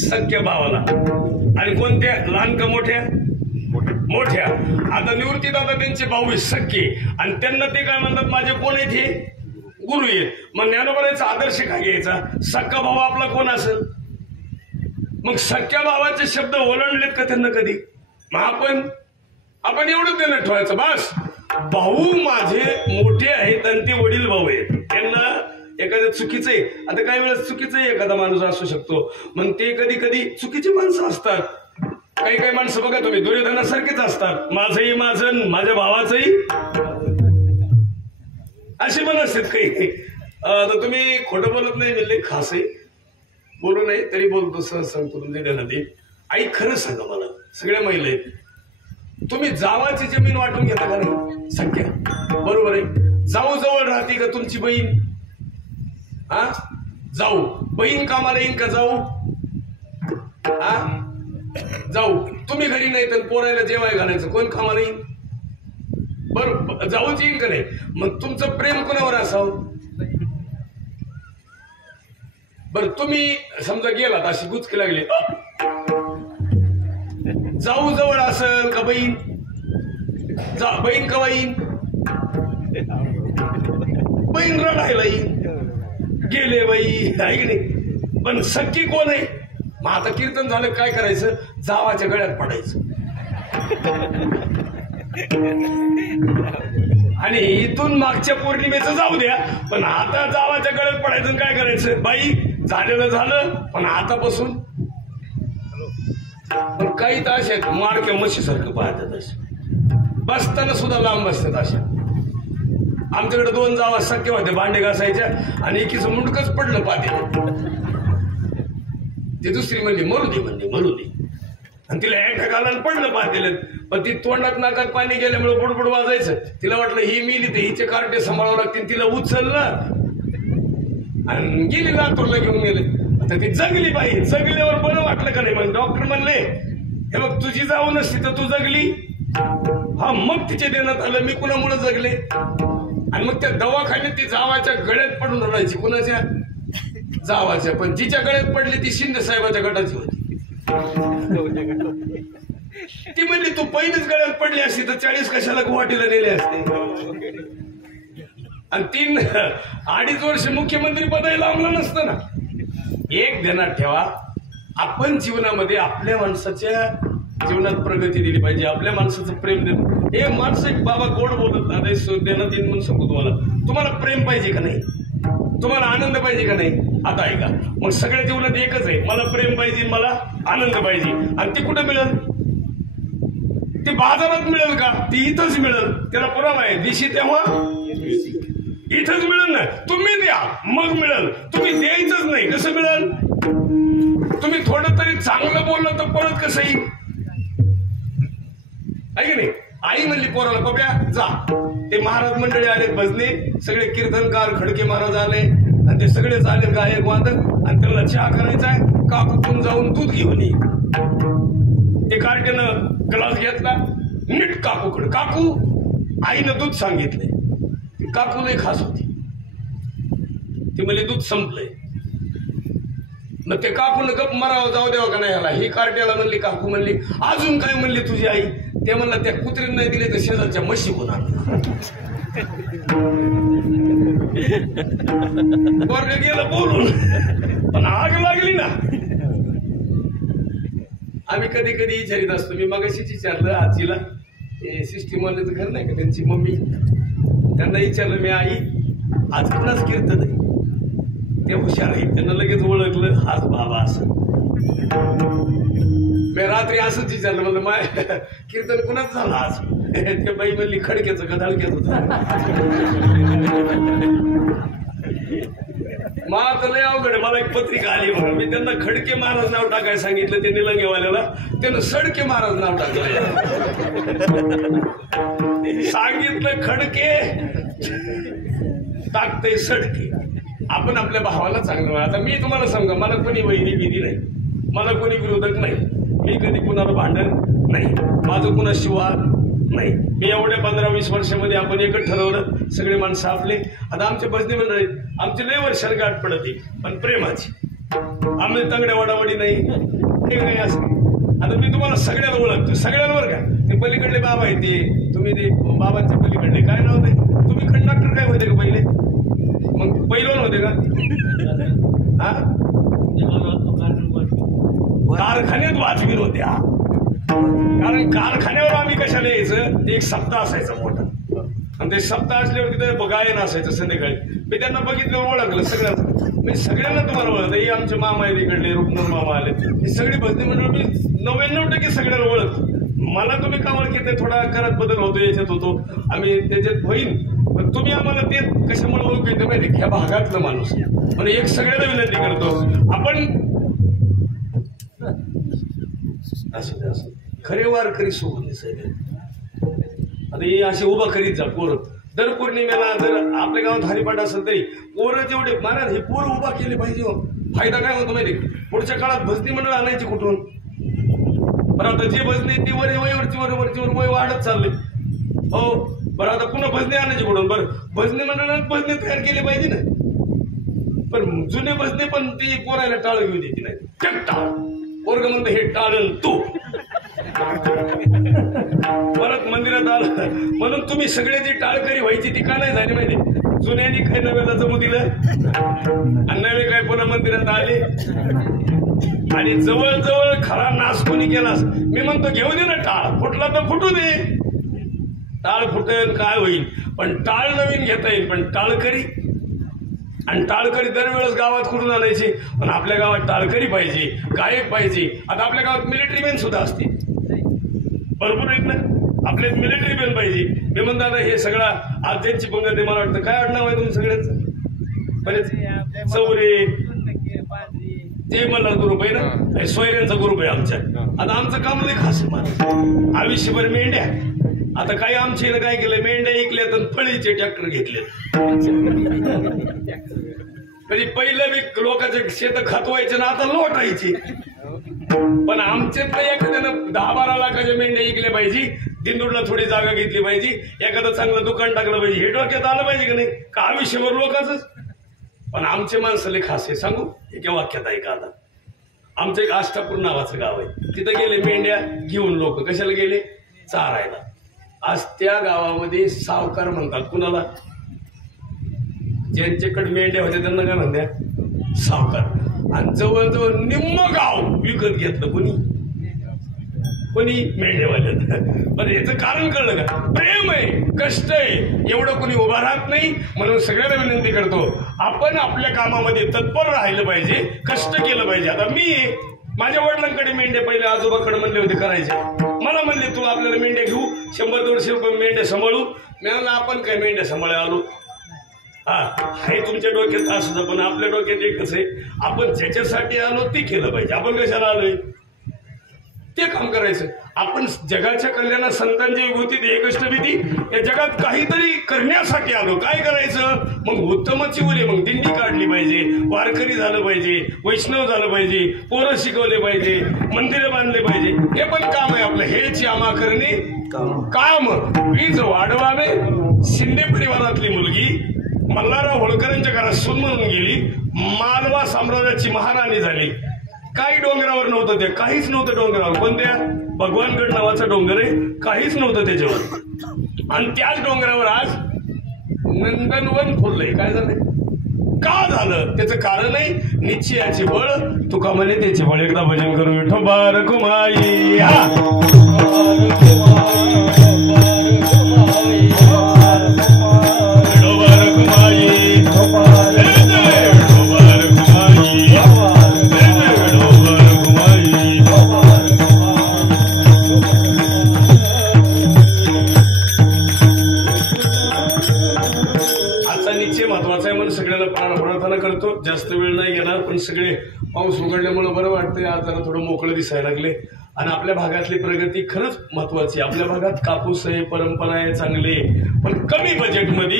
सख्या भावाला आणि कोणत्या लहान का मोठ्या मोठ्या आता निवृत्ती दादा त्यांचे भाऊ सख्खे आणि त्यांना ते काय म्हणतात माझे कोण आहेत हे गुरु आहेत. मग ज्ञानोबाचा आदर्श काय घ्यायचा सख्खा भाऊ आपला कोण असेल मग सख्या भावाचे शब्द ओलांडलेत का त्यांना कधी मग आपण एवढं त्यांना ठेवायचं बस भाऊ माझे मोठे आहेत आणि ते वडील भाऊ आहेत त्यांना एखाद्या चुकीचं आहे आता काही वेळेस चुकीचं आहे एखादा माणूस असू शकतो मग ते कधी कधी चुकीची माणसं असतात काही काही माणसं बघा तुम्ही दुर्योधनासारखेच असतात माझंही माझं माझ्या भावाचंही अशी पण असतात काही तर तुम्ही खोटं बोलत नाही म्हणजे खास आहे बोलू नाही तरी बोलतो सहज सांगतो तुमच्या ध्यानात आई खरं सांगा मला सगळ्या महिला आहेत तुम्ही जावाची जमीन वाटून घेता का नाही सख्या बरोबर आहे जाऊ जवळ राहते का तुमची बहीण हा जाऊ बहीण कामाला येईन का जाऊ हा जाऊ तुम्ही घरी नाही तर पोरायला जेवाय घालायचं कोण कामाला येईन बरं जाऊच येईन का नाही मग तुमचं प्रेम कोणावर असावं बर तुम्ही समजा गेलात अशी गुचकी लागली जाऊ जवळ असेल का बहीण बहीण कवा येईन बहीण रडायला येईन गेले बाई आहे की नाही पण सख्खी कोण आहे मग आता कीर्तन झालं काय करायचं जावाच्या गळ्यात पडायचं आणि इथून मागच्या पौर्णिमेचं जाऊ द्या पण आता जावाच्या गळ्यात पडायचं काय करायचं बाई झालेलं झालं पण आतापासून पण काही तर असे माडक्या म्हशीसारखं पाहतात असे बसताना सुद्धा लांब बसतात अशा आमच्याकडे 2 जावा सख्या होते भांडे घासायच्या आणि एकीचं मुंडकच पडलं पाहते ते दुसरी म्हणजे मरू दे आणि तिला ऍक्ट घालायला पडलं पाहते पण ती तोंडात नाकात पाणी गेल्यामुळे बुडबुड वाजायचं तिला वाटलं ही मिली ते हिचे कार्टे सांभाळावं लागतील तिला उचललं आणि गेली लातूरला घेऊन गेले आता ती जगली बाई जगल्यावर बरं वाटलं का नाही मग डॉक्टर म्हणले हे बघ तुझी जाऊ नसती तर तू जगली हा मग तिचे देण्यात आलं मी कुणामुळे जगले आणि मग त्या दवाखान्यात ती जावाच्या गळ्यात पडून रडायची कुणाच्या जावाच्या पण जिच्या गळ्यात पडली ती शिंदे साहेबाच्या गटाची होती ती म्हणली तू पहिलीच गळ्यात पडली असती तर 40 कशाला गुवाहाटीला नेले असते आणि 3-2.5 वर्ष मुख्यमंत्री पदाला लावलं नसतं ना एक ध्यानात ठेवा आपण जीवनामध्ये आपल्या माणसाच्या जीवनात प्रगती दिली पाहिजे आपल्या माणसाचं प्रेम देणं हे माणसं एक बाबा गोड बोलत ना देण्यात येईल म्हणून सांगतो तुम्हाला प्रेम पाहिजे का नाही तुम्हाला आनंद पाहिजे का नाही? आता ऐका, मग सगळ्या जीवनात एकच आहे, मला प्रेम पाहिजे, मला आनंद पाहिजे. आणि ती कुठं मिळेल? ती बाजारात मिळेल का? ती इथंच मिळेल. त्याला पुरावा आहे, दिशी तेव्हा इथंच मिळेल ना. तुम्ही द्या मग मिळेल. तुम्ही द्यायचंच नाही, कसं मिळेल? तुम्ही थोडं तरी चांगलं बोललं तर परत कसं येईल? आहे की नाही? आई म्हणली पोराला, पप्या जा. ते महाराज मंडळी आले, भजने सगळे कीर्तनकार, खडके महाराज आले आणि ते सगळेच आले गायक वादक. आणि त्याला चहा करायचा आहे, काकूतून जाऊन दूध घेऊन ये. ते कार्ट्यानं ग्लास घेतला, नीट काकूकडे. काकू, आईनं दूध सांगितलंय. काकू लई खास होती. ती म्हणली दूध संपलंय. मग ते काकून गप मरावं जाऊ द्यावं का नाही ह्याला. ही कार्ट्याला म्हणली, काकू म्हणली अजून काय म्हणली तुझी आई? ते म्हणला त्या कुत्रीने नाही दिले तर शेजारच्या म्हशी कोण वर्ग गेलं बोलून, पण आग लागली ना. आम्ही कधी कधी विचारित असतो. मी मगाशीच विचारलं आजीला, ते सिस्टीमवाल्याचं घर नाही का त्यांची मम्मी, त्यांना विचारलं मी, आई आज कुणाच कीर्तन आहे? ते हुशार आहे, त्यांना लगेच ओळखलं हाच बाबा असं. मी रात्री असंच विचारलं, म्हणलं माय कीर्तन कुणाच झालं आज? ते बाई म्हणली खडक्याचं का धडक्याचं होतं. मला तर लय अवघड. मला एक पत्रिका आली बघा, मी त्यांना खडके महाराज नाव टाकायला सांगितलं, ते निलंगेवाल्याला. त्यानं सडके महाराज नाव टाकलं. सांगितलं खडके, टाकते सडके. आपण आपल्या भावाला चांगलं. आता मी तुम्हाला सांगा, मला कोणी वैरी विधी नाही, मला कोणी विरोधक नाही, मी कधी कुणाला भांडण नाही, माझं कुणाशी वाद नाही. मी एवढ्या 15-20 वर्षामध्ये आपण एकच ठरवलं, सगळे माणसं आपले. आता आमचे भजनी मंडळी आमची लय वर्षाला गाठ पडते, पण प्रेमाची. आम्ही तंगड्या वडावडी नाही, हे नाही असं. आता मी तुम्हाला सगळ्याला ओळखतो, सगळ्यांवर का. ते पलीकडले बाबा आहे, ते तुम्ही ते बाबांच्या पलीकडले काय नाव ते, तुम्ही कंडक्टर काय होते का पहिले? मग पहिलं होते का? हा, कारखान्यात वाचवीर होत्या. कारण कारखान्यावर आम्ही कशाला यायचं, ते एक सप्ताह असायचा मोठा, आणि ते सप्ताह असल्यावर तिथे गायन असायचं संध्याकाळी. मी त्यांना बघितलं, ओळखलं सगळ्यांना. मी सगळ्यांना तुम्हाला ओळखलं. हे आमचे मामा आहे तिकडले, रुपनूर मामा आले, हे सगळी भजनी मंडळ मी 99% सगळ्यांना ओळखतो. मला तुम्ही का ओळखीत नाही, थोडा करत बदल होतो, याच्यात होतो आम्ही, त्याच्यात होईल. पण तुम्ही आम्हाला ते कशामुळे ओळखू येते माहिती, ह्या भागातलं माणूस. म्हणजे एक सगळ्यांना विनंती करतो, आपण असं खरे वारकरी सोडून दिसायला. आता हे असे उभा करीत जा पोरं. दर पौर्णिमेला जर आपल्या गावात हरिपाठ असेल तरी पोरं जेवढे महाराज हे पोरं उभा केले पाहिजे. फायदा काय होतो माहिती, पुढच्या काळात भजनी मंडळ आणायची कुठून? बरं आता जे भजनी ते वरची वय वाढत चालले. हो बरं, आता पुन्हा भजनी आणायची कुठून? बरं, भजनी मंडळात भजनी तयार केले पाहिजे ना. पण जुने भजने पण ती पोरायला टाळ घेऊ देते नाही. टाळ पोरग म्हणतो हे टाळण तू. परत मंदिरात आलं म्हणून तुम्ही सगळे जी टाळकरी व्हायची ती का नाही झाली माहिती? जुन्यांनी काही नव्याला जमू दिलं आणि नवे काय पुन्हा मंदिरात आले. आणि जवळजवळ खरा नाश कोणी केलास? मी म्हणतो घेऊ दे ना टाळ, फुटला तर फुटू दे. टाळ फुटेल काय होईल, पण टाळ नवीन घेता येईल. पण टाळकरी आणि टाळकरी दरवेळेस गावात कुठून आणायची? पण आपल्या गावात टाळकरी पाहिजे, गायक पाहिजे. आता आपल्या गावात मिलिटरी मॅन सुद्धा असते, भरपूर आहेत ना. आपले मिलिटरी मॅन पाहिजे. मी म्हणतो आता हे सगळा आज ज्यांची पंगत आहे, मला वाटतं काय आडनाव आहे तुम्ही सगळ्यांचं? बरेच चौरे, ते मला ग्रुप आहे ना, सोयऱ्यांचा ग्रुप आहे आमच्या. आता आमचं काम लई खास आहे मला, आयुष्यभर मेंढ्या. आता काही आमच्या काय केलं, मेंढ्या ऐकल्या तर फळीचे ट्रॅक्टर घेतले. म्हणजे पहिलं मी लोकांचे शेत खतवायचे ना, आता लोटायची. पण आमच्यातलं एखाद्यानं 10-12 लाखाच्या मेंढ्या ऐकल्या पाहिजे, दिंडूरला थोडी जागा घेतली पाहिजे, एखादं चांगलं दुकान टाकलं पाहिजे. हे डोक्यात आलं पाहिजे की नाही का आयुष्यभर लोकांच. पण आमचे माणसं लई खास आहे. सांगू एका वाक्यात ऐका. आता आमचं एक आष्टापूर नावाचं गाव आहे, तिथं गेले मेंढ्या घेऊन लोक. कशाला गेले? चारायला. आज त्या गावामध्ये सावकार म्हणतात कुणाला? ज्यांच्याकडे मेंढ्या होत्या त्यांना काय म्हणत्या? सावकार. आणि जवळजवळ निम्म गाव विकत घेतलं कोणी? कोणी मेंढेवाल्यात. पण याचं कारण कळलं का? प्रेम आहे, कष्ट आहे, एवढं कोणी उभा राहत नाही. म्हणून सगळ्यांना विनंती करतो, आपण आपल्या कामामध्ये तत्पर राहिलं पाहिजे, कष्ट केलं पाहिजे. आता मी माझ्या वडिलांकडे मेंढ्या पहिले आजोबाकडे म्हणले होते करायचे. मला म्हणले तू आपल्याला मेंढ्या घेऊ, 100-200 रुपये मेंढ्या सांभाळू. मी म्हणलं आपण काय मेंढ्या सांभाळायला आलो. हे तुमच्या डोक्यात असतं, पण आपल्या डोक्यात एकच आहे, आपण ज्याच्यासाठी आलो ते केलं पाहिजे. आपण कशाला आलोय ते काम करायचं. आपण जगाच्या कल्याणात संतांची विभूती देहकष्टभीती या जगात काहीतरी करण्यासाठी आलो. काय करायचं मग? उत्तमाची उली मग दिंडी काढली पाहिजे, वारकरी झालं पाहिजे, वैष्णव झालं पाहिजे, पोरं शिकवले पाहिजे, मंदिरं बांधले पाहिजे. हे पण काम आहे आपलं. हेच यामा करणे काम. वीज वाढवावे. शिंदे परिवारातली मुलगी मल्हारराव होळकरांच्या घरात सून म्हणून गेली, मालवा साम्राज्याची महाराणी झाली. काही डोंगरावर नव्हतं, ते काहीच नव्हतं डोंगरावर. कोणत्या? भगवानगड नावाचा डोंगर आहे, काहीच नव्हतं त्याच्यावर. आणि त्याच डोंगरावर आज नंदनवन फुललंय. काय झालंय? का झालं? त्याचं कारण आहे निश्चयाचे बळ. तुका म्हणे त्याचे बळ. एकदा भजन करून विठोबा रखुमाई. जास्त वेळ नाही घेणार, पण सगळे पाऊस उघडल्यामुळे बरं वाटतंय. आज जरा थोडं मोकळं दिसायला लागले. आणि आपल्या भागातली प्रगती खरंच महत्वाची. आपल्या भागात कापूस आहे, परंपरा आहे, चांगले, पण कमी बजेटमध्ये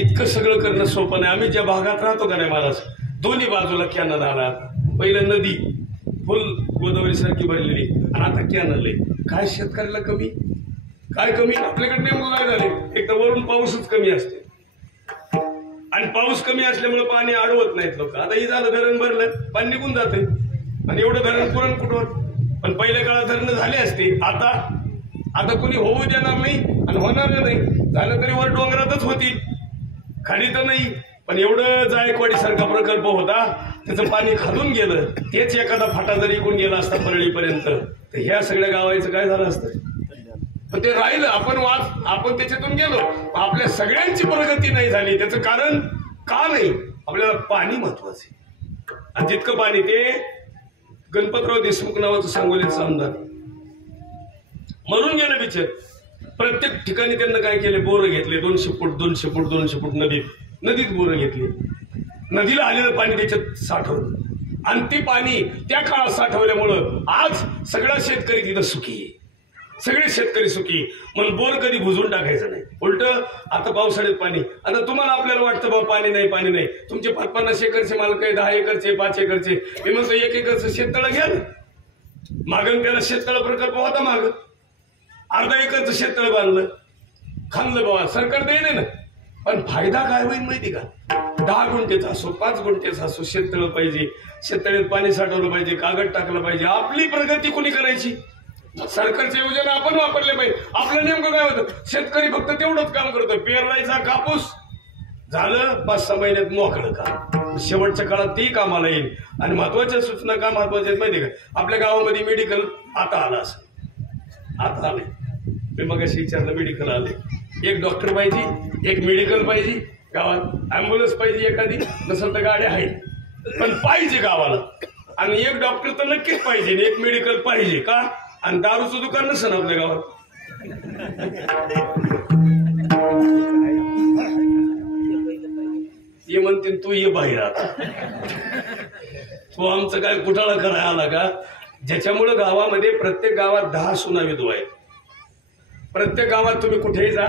इतकं सगळं करणं सोपं नाही. आम्ही ज्या भागात राहतो का नाही महाराज, दोन्ही बाजूला कॅनल आला. पहिलं नदी फुल गोदावरी सारखी भरलेली, आणि आता कॅनल आहे. काय शेतकऱ्याला कमी? काय कमी? आपल्याकडे नेमकं काय झाले? एक तर वरून पाऊसच कमी असते, आणि पाऊस कमी असल्यामुळे पाणी अडवत नाहीत लोक. आता हे झालं, धरण भरलं, पाणी निघून जाते, आणि एवढं धरण पुरण कुठवर. पण पहिल्या काळात धरणं झाले असते. आता कुणी होऊ देणार नाही आणि होणार नाही. झालं तरी वर डोंगरातच होतील, खाली तर नाही. पण एवढं जायकवाडी सारखा प्रकल्प होता, त्याचं पाणी खालून गेलं. तेच एखादा फाटा जरी इकून गेला असता परळीपर्यंत, तर ह्या सगळ्या गावाचं काय झालं असतं? पण ते राहिलं. आपण त्याच्यातून गेलो, आपल्या सगळ्यांची प्रगती नाही झाली. त्याचं कारण का नाही? आपल्याला पाणी महत्वाचे. आणि जितकं पाणी, ते गणपतराव देशमुख नावाचं सांगोलीचं आमदार मरून गेलं बिचार. प्रत्येक ठिकाणी त्यांना काय केले? बोरं घेतले, 200 फूट नदीत बोरं घेतली. नदीला आलेलं पाणी त्याच्यात साठवलं, आणि ते पाणी त्या काळात साठवल्यामुळं आज सगळा शेतकरी तिथं सुखी आहे. सगळे शेतकरी सुखी. म्हणून बोर कधी बुजून टाकायचं नाही. उलट आता पावसाळ्यात पाणी. आता तुम्हाला आपल्याला वाटतं बा पाणी नाही. तुमचे 50 एकरचे मालक आहे, 10 एकरचे, 5 एकरचे. मी म्हणतो 1 एकरचं शेततळं घ्या ना. मागं त्याला शेततळ प्रकल्प होता, मागं अर्धा एकरचं शेततळ बांधलं, खाल्लं बाबा, सरकार देणे ना. पण फायदा काय होईल माहिती का? 10 गुंठेचा असो, 5 गुंठेचा असो, शेततळ पाहिजे. शेततळ्यात पाणी साठवलं पाहिजे, कागद टाकलं पाहिजे. आपली प्रगती कोणी करायची? सरकारच्या योजना आपण वापरले पाहिजे. आपलं नेमकं काय होतं? शेतकरी फक्त तेवढंच काम करतो, पेरलायचा कापूस झालं, 5-6 महिन्यात मोकळं काम. शेवटच्या काळात तेही कामाला येईल. आणि महत्वाच्या सूचना का महत्वाच्या आहेत माहिती का? आपल्या गावामध्ये मेडिकल आता आलं असं, आता आलंय. मी मग अशी विचारलं, मेडिकल आले. एक डॉक्टर पाहिजे, एक मेडिकल पाहिजे गावात, ऍम्ब्युलन्स पाहिजे एखादी, नसेल तर गाड्या आहेत, पण पाहिजे गावाला. आणि एक डॉक्टर तर नक्कीच पाहिजे, एक मेडिकल पाहिजे. का? आणि दारूचं दुकान नसेल आपल्या गावात. ये म्हणते तू ये बाहेर, आता तू आमचं काय कुठाळा करायला आला का? ज्याच्यामुळं गावामध्ये, प्रत्येक गावात 10 सुना विधवा आहेत. प्रत्येक गावात तुम्ही कुठेही जा,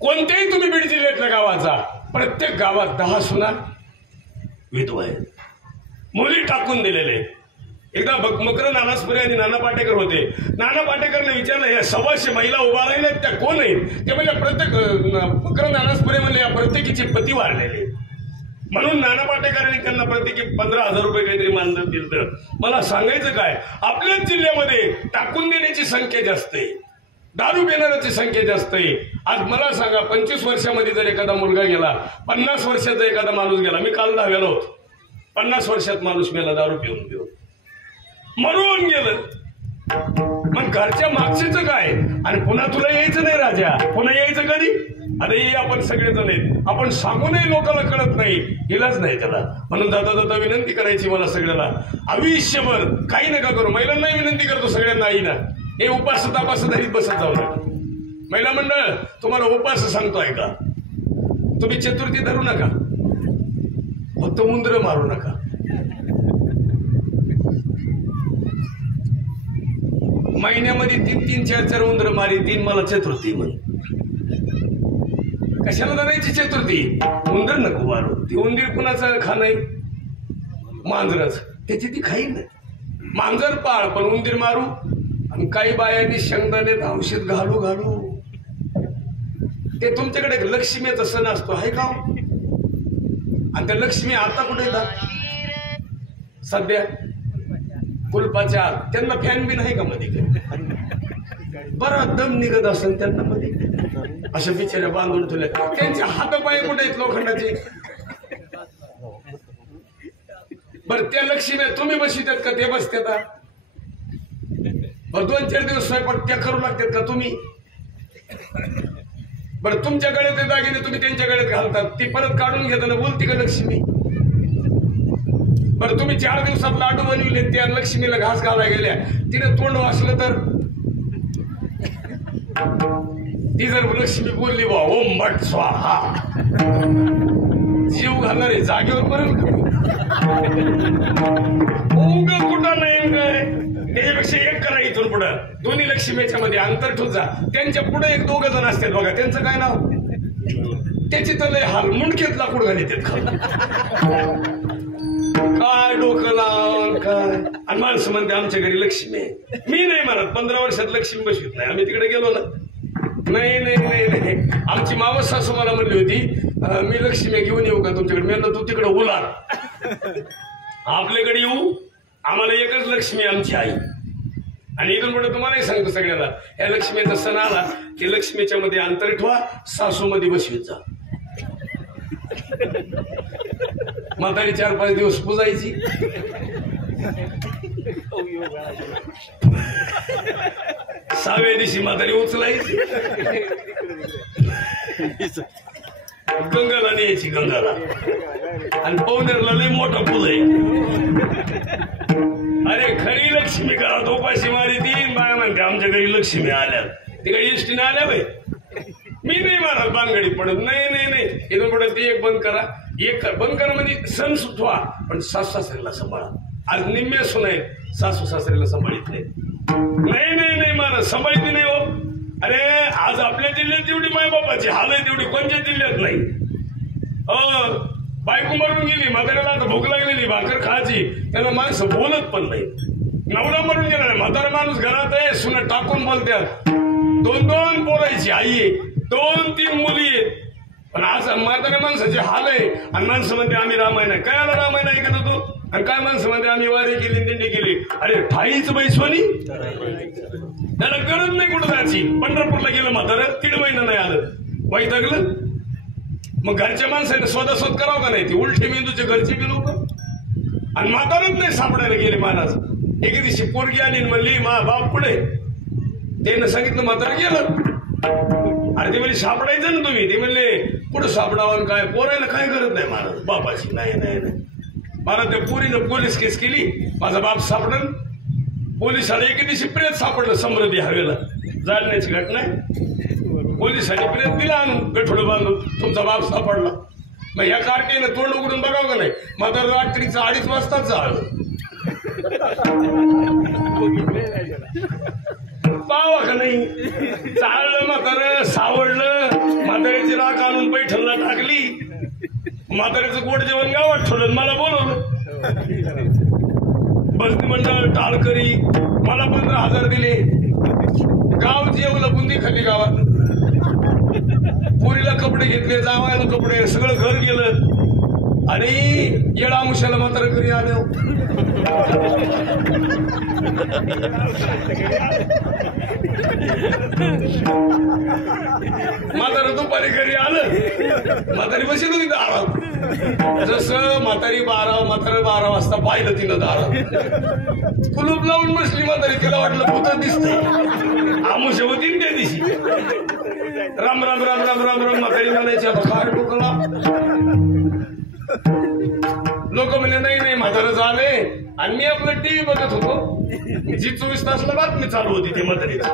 कोणत्याही तुम्ही बीड जिल्ह्यातल्या गावात जा, प्रत्येक गावात 10 सुना विधवा आहेत. मुली टाकून दिलेले. एकदा मकर नानासपुरे आणि नाना पाटेकर होते. नाना पाटेकरने विचारलं, या 125 महिला उभा राहिल्या त्या कोण आहेत? ते म्हणजे प्रत्येक मकर नानासपुरे म्हणले, या प्रत्येकीचे पती वारलेले. म्हणून नाना पाटेकरांनी त्यांना प्रत्येकी 15,000 रुपये काहीतरी मानधन दिलं. मला सांगायचं काय, आपल्याच जिल्ह्यामध्ये टाकून देण्याची संख्या जास्त आहे, दारू पिणाऱ्याची संख्या जास्त आहे. आज मला सांगा, 25 वर्षामध्ये जर एखादा मुलगा गेला, 50 वर्षाचा एखादा माणूस गेला, मी काल 10व्याला होतो, 50 वर्षात माणूस मेला दारू पिऊन मरून गेलं. मग घरच्या मागचेच काय आणि पुन्हा तुला यायचं नाही राजा, पुन्हा यायचं कधी? अरे आपण सगळेजण आहेत, आपण सांगूनही लोकांना कळत नाही, इलाज नाही त्याला. म्हणून जाता जाता विनंती करायची मला सगळ्याला, आयुष्यभर काही नका करू. महिलांनाही विनंती करतो सगळ्यांना, आई ना हे उपास तापास धरीत बसत जाऊ नका. महिला मंडळ तुम्हाला उपास सांगतोय का, तुम्ही चतुर्थी धरू नका, फक्त उंदर मारू नका. महिन्यामध्ये 3-3, 4-4 उंदर मारी, 3 मला चतुर्थी म्हण. कशाला धरायची चतुर्थी? उंदर नको मारू. ती उंदीर कुणाचं खाणं आहे? मांजरच, त्याची ती खाईल नाही. मांजर पाळ, पण उंदीर मारू. आणि काही बायांनी शेंगदाण्यात औषध घालू घालू. ते तुमच्याकडे लक्ष्मीचा सण असतो आहे का? आणि त्या लक्ष्मी आता कुठे येतात? सध्या कुलपाच्या आत. त्यांना फॅन बी नाही का मध्ये? बरा दम निघत असेल त्यांना मध्ये. अशा बिचाऱ्या बांधून ठेवल्या. त्यांचे हात पाय कुठे आहेत लोखंडाचे? बर त्या लक्ष्मी तुम्ही बसतात का ते बसतात? 2-4 दिवस स्वयंपाक त्या करू लागतात का तुम्ही? बरं तुमच्याकडे ते दागिने तुम्ही त्यांच्या गळ्यात घालतात, ती परत काढून घेताना बोलती का लक्ष्मी? बरं तुम्ही 4 दिवसात लाडू बनविले, त्या लक्ष्मीला घास घालायला गेल्या, तिने तोंड वाचलं तर? ती जर लक्ष्मी बोलली बा ओम भट स्वाहा, जीव घालणारे जागेवर मरेल का? कुठं नाही काय त्याच्यापेक्षा एक करा इथून पुढं. दोन्ही लक्ष्मीच्या मध्ये अंतर ठेवून जा. त्यांच्या पुढे 1-2 जण असतात बघा, त्यांचं काय नाव? त्याची तर लय हाल, मुंडकेत लाकूड घालीत काय डोकं लावून काय. आणि माणसं म्हणते आमच्या घरी लक्ष्मी आहे. मी नाही म्हणत, 15 वर्षात लक्ष्मी बसवीत नाही. आम्ही तिकडे गेलो ना, नाही नाही नाही नाही. आमची मावस सासू मला म्हणली होती मी लक्ष्मी घेऊन येऊ का तुमच्याकडे? मी म्हणलं तू तिकडे उलार, आपल्याकडे येऊ. आम्हाला एकच लक्ष्मी आमची आई. आणि इथून पुढे तुम्हालाही सांगतो सगळ्याला, या लक्ष्मीचा सण आला की लक्ष्मीच्या मध्ये अंतर ठेवा, सासू मध्ये बसवीत जा. म्हातारी 4-5 दिवस पुजायची. सहाव्या दिवशी म्हातारी उचलायची, गंगाला न्यायची, गंगाला. आणि पवनेरला लय मोठा पूल आहे. अरे खरी लक्ष्मी घरात उपाशी मारी ती बाया म्हणते आमच्या घरी लक्ष्मी आल्या. ती काही एसटीने आल्या बाई. मी नाही मारत बांगडीत पडत. नाही नाही नाही, इथून पडत ती एक बंद करा, एक बंद करा म्हणजे सण सुटवा, पण सासू सासऱ्याला सांभाळा. आज निम्मे सुन आहे, सासू सासऱ्याला सांभाळीत नाही. नाही नाही नाही मारत, सांभाळती नाही हो. अरे आज आपल्या जिल्ह्यात जेवढी मायबापाची हाल आहे तेवढी कोणत्या जिल्ह्यात नाही. बायको मरून गेली, म्हाताऱ्याला आता भूक लागलेली, भाकर खायची, त्यांना माणसं बोलत पण नाही. नवरा मरून गेला, म्हातारा माणूस घरात आहे, सुना टाकून बोलतात. 2-2 पोरायची आई आहे, 2-3 मुली आहेत. पण आज म्हाताऱ्या माणसाचे हाल आहे. आणि माणसं म्हणते आम्ही रामायण, काय आला रामायण ऐकत होतो? आणि काय माणसं म्हणते आम्ही वारी केली, दिंडी केली. अरे ठाईच बैसवानी, त्याला गरज नाही कुठं जायची. पंढरपूरला गेलं म्हातारं, 3 महिना नाही आलं, वैतागलं. मग घरच्या माणसाने स्वतःस्वत करावं का नाही? ती उलटे मेंदूचे घरचे बी लोक. आणि म्हातारच नाही सापडायला गेले महाराज. एके दिवशी पोरगी आली म्हणली मा बाप पुढे, त्यानं सांगितलं म्हातारं गेलं. अरे ते म्हणजे सापडायचं ना तुम्ही. ते म्हणले कुठं सापडावं काय? पोरायला काय गरज नाही महाराज बापाची. नाही नाही नाही महाराज, त्या पोरीनं पोलीस केस केली, माझा बाप सापडल. पोलिसाला एके दिवशी प्रेत सापडलं समृद्धी हवेला, जाळण्याची घटना आहे. पोलिसांनी प्रेत दिला आणून गठोडं बांधून, तुमचा बाप सापडला. मग ह्या कार्टीनं तोंड उघडून बघावं का नाही? मात्र रात्रीचं 2:30 वाजताच जाळलं. पावा का नाही? चाललं म्हातारं, सावडलं, म्हाताऱ्याची राख आणून पैठणला टाकली. म्हाताऱ्याचं गोड जेवण गावात ठेवलं, मला बोलवलं. बसनी मंडळ टाळकरी मला 15,000 दिले. गाव जेवलं बुंदी खाली गावात. पुरीला कपडे घेतले, जावायला कपडे, सगळं घर गेलं. आणि येळा मुशाला मात्र घरी आलो. म्हातारं दुपारी घरी आलं. म्हातारी बसेल होती दारात. जसं म्हातारं 12 वाजता पाहिलं तिनं दारात. कुलूप लावून बसली म्हातारी. तिला वाटलं भूत दिसतंय. आमुष होती त्या दिवशी. राम राम राम राम राम राम म्हातारी म्हणायची. आता काय डोकला. लोक म्हणले नाही नाही म्हातारं झाले. आणि मी आपलं टीव्ही बघत होतो. जी 24 तासला बातमी चालू होती ते म्हातारीची.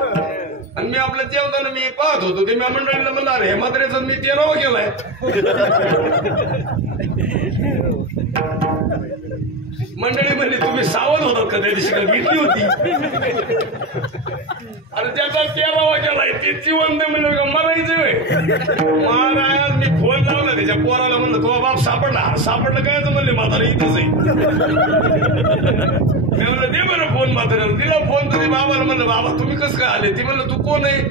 आणि मी आपलं जेवताना मी पाहत होतो. ते मी मंडळीला म्हणलं अरे म्हाताऱ्याचा मी 13वा केलाय. मंडळी म्हणली तुम्ही सावध होतात का त्या दिवशी का घेतली होती. अरे त्याचा 13वा केलाय. ते जीवन दे म्हणलं का मरायचं. महाराज मी फोन लावला त्याच्या पोराला म्हणलं तो बाप सापडलं काय म्हणले म्हातारा इथंच आहे. मी म्हणलं दे बरं फोन म्हाताऱ्याला. दिला फोन तरी बाबाला म्हणलं बाबा तुम्ही कसं काय आले. ती म्हणलं तू कोण आहे.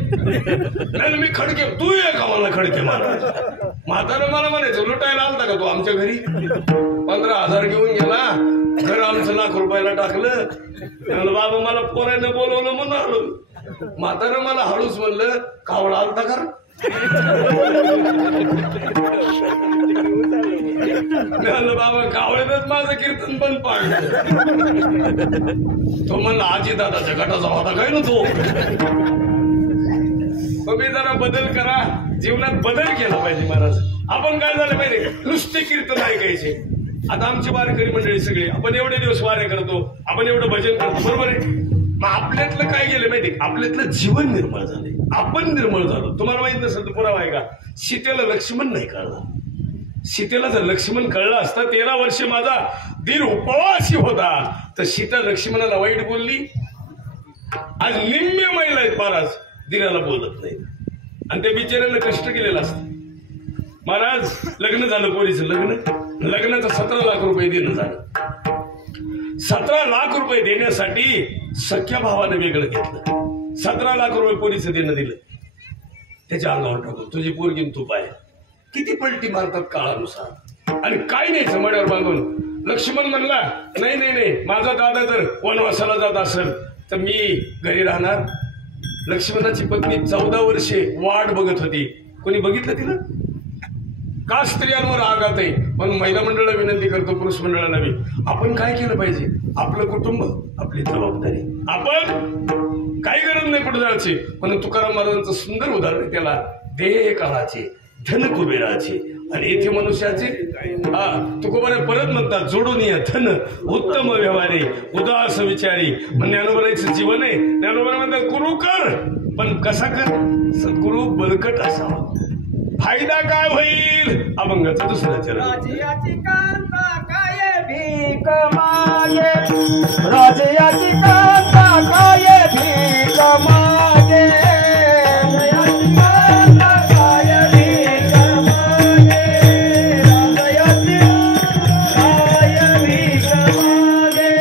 नाही मी खडके. तू ये का मला खडके महाराज. म्हातारा मला म्हणायचं लुटायला आलता का तू आमच्या घरी. 15,000 घेऊन गेला. घर आमचं ₹1,00,000 टाकलं. म्हणलं बाबा मला पोरानं बोलवलं म्हणून आलो. म्हातारा मला हळूच म्हणलं कावळा आलता का. म्हणलं बाबा कावळ्यातच माझं कीर्तन बंद पाडलं. तो म्हणला आजी दादाच्या गटाचा होता काय ना तो. तुम्ही जरा बदल करा. जीवनात बदल केला पाहिजे महाराज. आपण काय झालं पाहिजे नुसते कीर्तन ऐकायचे. आता आमची वारकरी मंडळी सगळी आपण एवढे दिवस वारे करतो. आपण एवढं भजन करतो बरोबर आहे. मग आपल्यातलं काय गेलं माहिती. आपल्यातलं जीवन निर्मळ झालंय. आपण निर्मळ झालो. तुम्हाला माहित नसेल तर पुरावा आहे का. सीतेला लक्ष्मण नाही कळला. सीतेला जर लक्ष्मण कळलं असतं 13 वर्ष माझा दीर उपवासी होता तर सीता लक्ष्मणाला वाईट बोलली. आज निम्म्य महिला आहेत महाराज दिराला बोलत नाही. आणि त्या बिचाऱ्याला कष्ट केलेलं असतं. महाराज लग्न झालं पोरीचं लग्नाचं 17 लाख रुपये देणं झालं. 17 लाख रुपये देण्यासाठी सख्या भावानं वेगळं घेतलं. 17 लाख रुपये पोरीचं देणं दिलं. त्याच्या अंगावर टाकून तुझी पोरगी तू पाय. किती पलटी मारतात काळानुसार. आणि काय नाही मड्यावर बांधून. लक्ष्मण म्हणला नाही नाही नाही माझा दादा जर वनवासाला जात असेल तर मी घरी राहणार. लक्ष्मणाची पत्नी 14 वर्षे वाट बघत होती. कोणी बघितलं तिला. का स्त्रियांवर आघात आहे. पण महिला मंडळाला विनंती करतो पुरुष मंडळाला बी आपण काय केलं पाहिजे. आपलं कुटुंब आपली जबाबदारी. आपण काही गरज नाही कुठे जायची. पण तुकाराम महाराजांचं सुंदर उदाहरण त्याला देह काळाचे धन कुबेराचे आणि येथे मनुष्याचे. तुकोबाने परत म्हणतात जोडून या धन उत्तम व्यवहारे उदास विचारी. ज्ञानोबराचं जीवन आहे. ज्ञानोबरा म्हणतात गुरु कर पण कसा कर. सद्गुरु बलकट असावा. फायदा काय होईल. अभंगाचं दुसरं चरण. राजयाची कांता काय भीक मागे. राजयाची कांता काय भीक मागे. राजयाची कांता काय भीक मागे. राजयाची काय भीक मागे.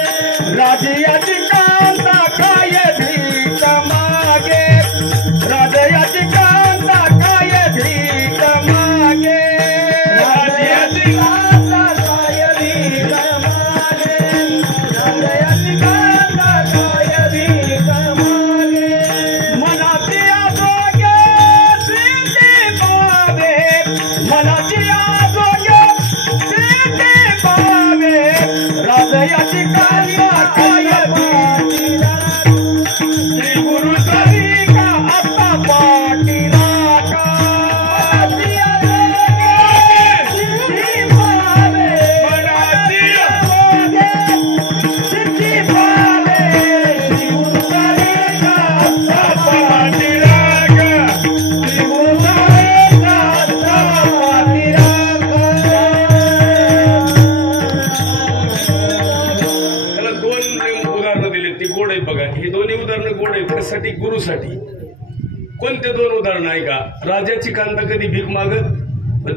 राजयाची कांता काय भीक मागे. राजयाची कांता काय भीक मागे. राजयाची कांता काय भीक मागे. राजयाची कांता काय भीक मागे. मनाची आजोगे सिद्धी पावे. मनाची आजोगे सिद्धी पावे. राजयाची कांता काय भीक श्री गुरु सरी का आता पाटी राखा. मनाची आजोगे सिद्धी पावे. मनाची आजोगे सिद्धी पावे. श्री गुरु सरी का आता पाटी राखा. श्री गुरु सरी का आता पाटी राखा. त्याला 2 उदाहरणं दिली. ती गोड आहेत बघा. ही दोन्ही उदाहरणं गोड आहेत. त्यासाठी गुरुसाठी. कोणते 2 उदाहरणं आहे का. राजाची कांता कधी भीक मागत.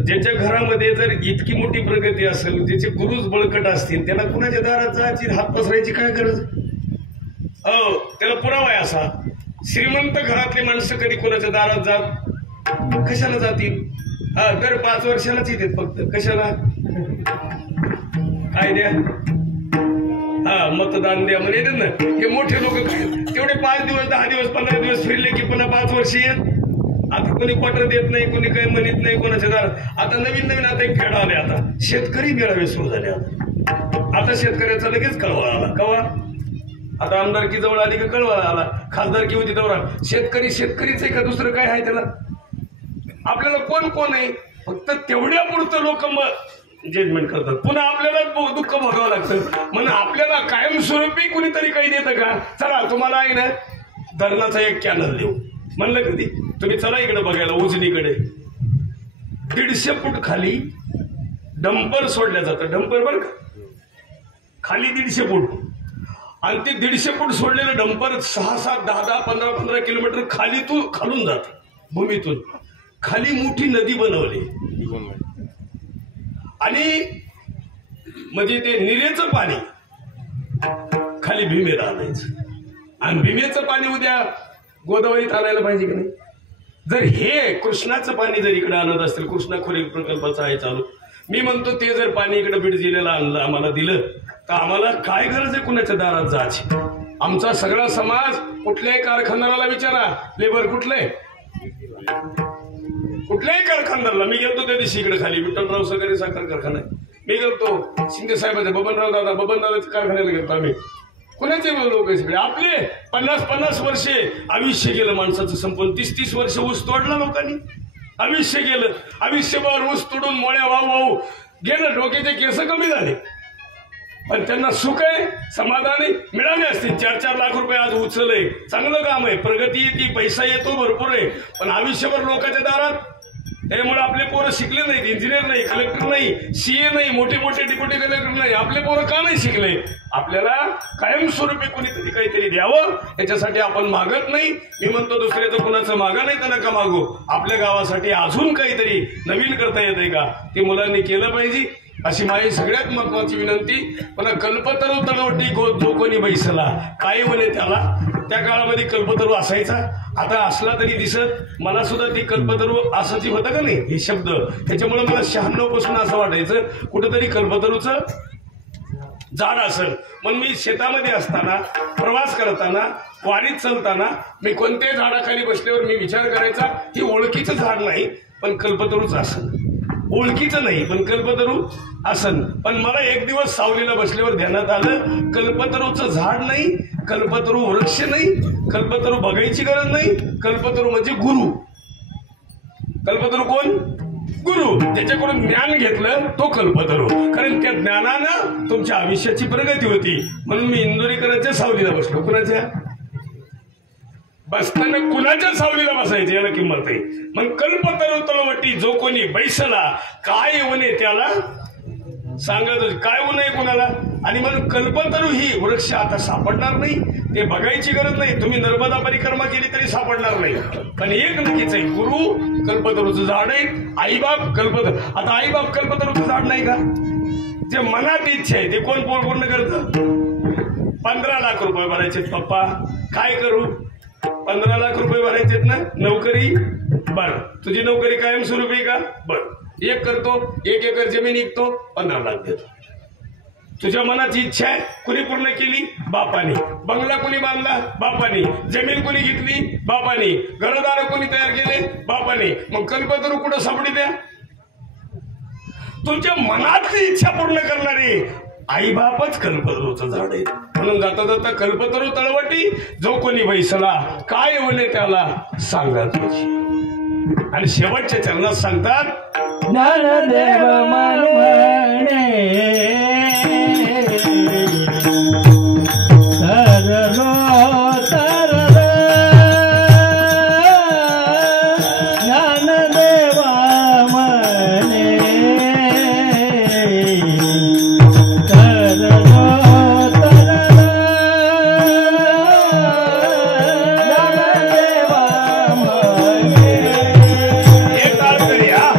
ज्याच्या घरामध्ये जर इतकी मोठी प्रगती असेल ज्याचे गुरुच बळकट असतील त्याला कुणाच्या दारात जायची हात पसरायची काय गरज. त्याला पुरावा आहे असा. श्रीमंत घरातले माणसं कधी कोणाच्या दारात जात कशाला जातील. दर 5 वर्षालाच येतात फक्त. कशाला काय द्या, हा मतदान द्या म्हणे ना. हे मोठे लोक तेवढे 5 दिवस 10 दिवस 15 दिवस फिरले की पुन्हा 5 वर्ष येत. आता कोणी क्वार्टर देत नाही, कोणी काही म्हणत नाही कोणाच्या दार. आता नवीन आता एक खेळ आले. आता शेतकरी मेळावे सुरू झाले. आता शेतकऱ्याचा लगेच कळवा आला. कवा आता आमदारकी जवळ आली का कळवा आला. खासदारकी होती तेव्हा शेतकरीच आहे का दुसरं काय आहे त्याला. आपल्याला कोण आहे फक्त तेवढ्या पुरतं लोक जजमेंट करतात. पुन्हा आपल्याला दुःख भोगावं लागतं. म्हणून आपल्याला कायमस्वरूपी कुणीतरी काही देतं का. चला तुम्हाला आहे ना धरणाचा एक कॅनल देऊ म्हणलं कधी. तुम्ही चला इकडे बघायला उजनीकडे 150 फूट खाली डंपर सोडल्या जातं. डंपर बरं का खाली 150 फूट. आणि ते 150 फूट सोडलेलं डंपर 6, 7, 10, 15 किलोमीटर खालून जात. भूमीतून खाली मोठी नदी बनवली. आणि म्हणजे ते निरेचं पाणी खाली भीमेला आणायचं. आणि भीमेचं पाणी उद्या गोदावरीत आणायला पाहिजे की नाही. जर हे कृष्णाचं पाणी जर इकडे आणत असतील, कृष्णा खोरे प्रकल्पाचं आहे चालू. मी म्हणतो ते जर पाणी इकडे बीड जिल्ह्याला आणलं आम्हाला दिलं तर आम्हाला काय गरज आहे कुणाच्या दारात जायची. आमचा सगळा समाज कुठल्याही कारखानदाराला विचारा लेबर कुठल्याही कारखानदाराला. मी गेलतो त्या दिवशी इकडे खाली विठ्ठलराव सगळे साखर कारखाना आहे. मी गेलतो शिंदे साहेबांच्या बबनरावच्या कारखान्याला गेलतो आम्ही. कुणाचे लोक सगळे आपले 50 वर्षे आयुष्य गेलं माणसाचं संपून. 30 वर्ष ऊस तोडला लोकांनी. आयुष्य गेलं. आयुष्यभर ऊस तोडून मोळ्या वाहू गेलं. डोक्याचे केस कमी झाले पण त्यांना सुख आहे समाधान आहे. मिळाले असतील 4-4 लाख रुपये आज उचलले. चांगलं काम आहे. प्रगती येते पैसा येतो भरपूर आहे. पण आयुष्यभर लोकांच्या दारात. त्यामुळे आपले पोरं शिकले नाहीत. इंजिनियर नाही, कलेक्टर नाही, सीए नाही, मोठे डिप्युटी कलेक्टर नाही. आपले पोरं का नाही शिकले. आपल्याला कायमस्वरूपी कोणीतरी काहीतरी द्यावं याच्यासाठी आपण मागत नाही. मी म्हणतो दुसऱ्याचं कुणाचं मागा नाही तर नका मागू. आपल्या गावासाठी अजून काहीतरी नवीन करता येते का ते मुलांनी केलं पाहिजे अशी माझी सगळ्यात महत्वाची विनंती. पण कल्पतरू तळवटी जो कोणी बैसला काय म्हणे त्याला. त्या काळामध्ये कल्पतरू असायचा. आता असला तरी दिसत. मला सुद्धा ती कल्पतरू असंच होतं का नाही हे शब्द. त्याच्यामुळे मला 96 पासून असं वाटायचं कुठंतरी कल्पतरूचं झाड असेल. म्हणून मी शेतामध्ये असताना प्रवास करताना वारीत चालताना मी कोणत्याही झाडाखाली बसल्यावर मी विचार करायचा की ओळखीचं झाड नाही पण कल्पतरूच असेल. ओळखीचं नाही पण कल्पतरू असन. पण मला एक दिवस सावलीला बसल्यावर ध्यानात आलं कल्पतरूचं झाड नाही, कल्पतरू वृक्ष नाही, कल्पतरू बघायची गरज नाही. कल्पतरू म्हणजे गुरु. कल्पतरू कोण. गुरु. त्याच्याकडून ज्ञान घेतलं तो कल्पतरू. कारण त्या ज्ञानानं तुमच्या आयुष्याची प्रगती होती. म्हणून मी इंदोरीकरांच्या सावलीला बसलो. कुणाच्या बसताना कुणाच्या सावलीला बसायचे याला किंमत आहे. मग कल्पतरू तळवटी जो कोणी बैसला काय उणे त्याला सांगत काय उणे कुणाला. आणि म्हणून कल्पतरू ही वृक्ष आता सापडणार नाही. ते बघायची गरज नाही. तुम्ही नर्मदा परिक्रमा केली तरी सापडणार नाही. पण एक नक्कीच आहे गुरु कल्पतरूचं झाड आहे. आईबाप कल्पतरू. आता आईबाप कल्पतरूचं झाड नाही का. जे मनात इच्छा आहे ते कोण पूर्ण करतं. 15 लाख रुपये भरायचे पप्पा काय करू. 15 लाख रुपये भरायचेत ना. नोकरी बर तुझी नोकरी कायमस्वरूपी का. बर एक करतो 1 एकर जमीन विकतो 15 लाख देतो. तुझ्या मनाची इच्छा आहे कुणी पूर्ण केली बापाने. बंगला कुणी बांधला बापाने. जमीन कुणी घेतली बापाने. घरदार कोणी तयार केले बापाने. मग कल्पतरू कुठं सापडी द्या. तुमच्या मनातली इच्छा पूर्ण करणारे आईबापच कल्पतरूचं झाड आहे. म्हणून जाता जाता कल्पतरू तळवटी जो कोणी बैसला काय म्हणे त्याला सांगा तुझी. आणि शेवटच्या चरणात सांगतात ज्ञानदेव म्हणे तरलो तरल ज्ञानदेव म्हणे तरलो तरल ज्ञानदेव म्हणे. एक ताल तरी हा.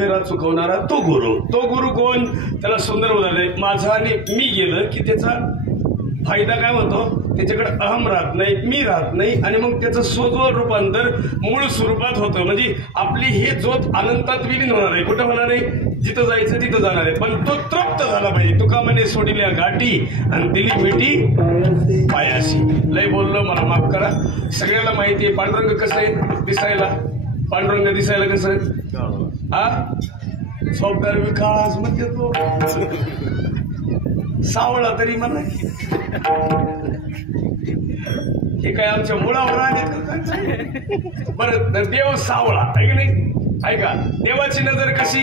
फेरा चुकवणारा तो गुरु कोण? त्याला सुंदर उदाहरण आहे. माझा आणि मी गेलं की त्याचा फायदा काय होतो? त्याच्याकडे अहम राहत नाही, मी राहत नाही, आणि मग त्याचं स्वजोल रूपांतर मूळ स्वरूपात होतं. म्हणजे आपली हे जोत अनंतात विलीन होणार आहे. कुठं होणार आहे? जिथं जायचं तिथं जाणार आहे, पण तो तृप्त झाला पाहिजे. तुका म्हणे सोडिल्या गाठी आणि दिली मिठी पायाशी. लय बोललो, मला माफ करा. सगळ्याला माहिती आहे पांडुरंग कसं आहे दिसायला. पांडुरंग दिसायला कसं हा सोपदार विकास म्हणजे तो सावळा तरी मला हे काय आमच्या मुळावर आले. बरं, देव सावळा आहे की नाही? ऐका, देवाची नजर कशी?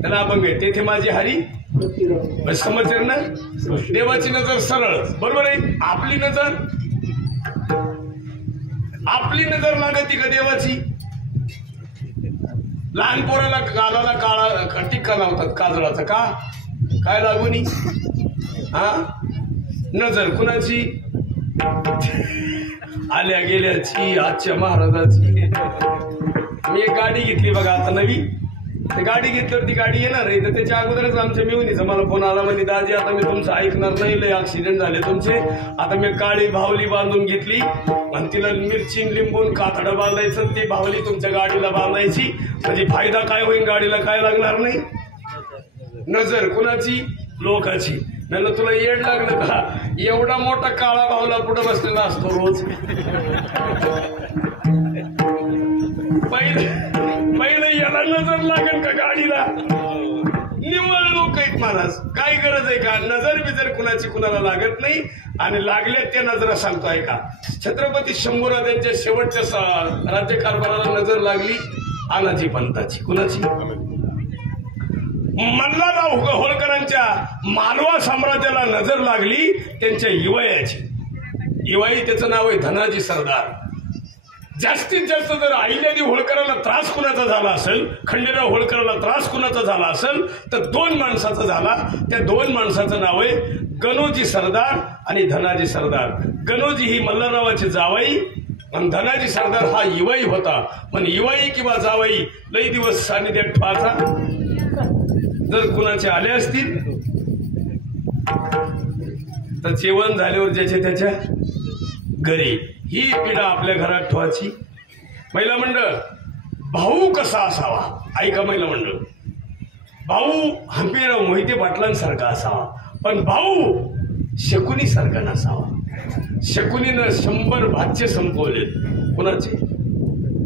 त्याला अभंग आहे, तेथे माझी हरी समजते ना. देवाची नजर सरळ, बरोबर आहे. आपली नजर लागती का देवाची? लहान पोराला गालाला काळा टिक्का लावतात काजळाचा. का? काय लागून? हा, नजर कुणाची? आल्या गेल्याची, आजच्या महाराजाची. मी एक गाडी घेतली बघा आता नवी. गाडी घेतल्यावर ती गाडी येणार आहे, तर त्याच्या अगोदरच आमच्या मिळून मला फोन आला, म्हणजे दाजी आता मी तुमचं ऐकणार नाही, लय ऍक्सिडेंट झाले तुमचे. आता मी काळी भावली बांधून घेतली आणि तिला मिरची लिंबून कातडं बांधायचं, ती भावली तुमच्या गाडीला बांधायची. म्हणजे फायदा काय होईल? गाडीला काय लागणार नाही. नजर कुणाची? लोकाची. म्हणलं तुला येड लागलं का? एवढा मोठा काळा भावला कुठं बसलेला असतो रोज. पहिलं याला नजर लागेल का गाडीला? निव्वळ लोक आहेत महाराज. काय गरज आहे का? नजर बिजर कुणाची कुणाला लागत नाही. आणि लागल्या त्या नजरा सांगतो ऐका. छत्रपती शंभूराजांच्या शेवटच्या राज्यकारभाराला नजर लागली आनाजी पंताची. कुणाची? मल्हारराव होळकरांच्या मालवा साम्राज्याला नजर लागली त्यांच्या युवयाची. युवाई त्याचं नाव आहे धनाजी सरदार. जास्तीत जास्त जर अहिल्यादेवी होळकराला त्रास कुणाचा झाला असेल, खंडेराव होळकराला त्रास कुणाचा झाला असेल, तर दोन माणसाचा झाला. त्या दोन माणसाचं नाव आहे गणोजी सरदार आणि धनाजी सरदार. गणोजी ही मल्हाररावाची जावाई आणि धनाजी सरदार हा युवाई होता. पण युवाई किंवा जावाई लई दिवस सानिध्यात ठेवायचा. जर कुणाचे आले असतील तर जेवण झाल्यावर ज्याच्या त्याच्या घरी ही पिढा आपल्या घरात ठेवायची. महिला मंडळ, भाऊ कसा असावा? ऐका महिला मंडळ, भाऊ हंपीराव मोहिते पाटलांसारखा असावा, पण भाऊ शकुनी सारखा नसावा. शकुनीनं 100 भाच्य संपवले. कुणाचे?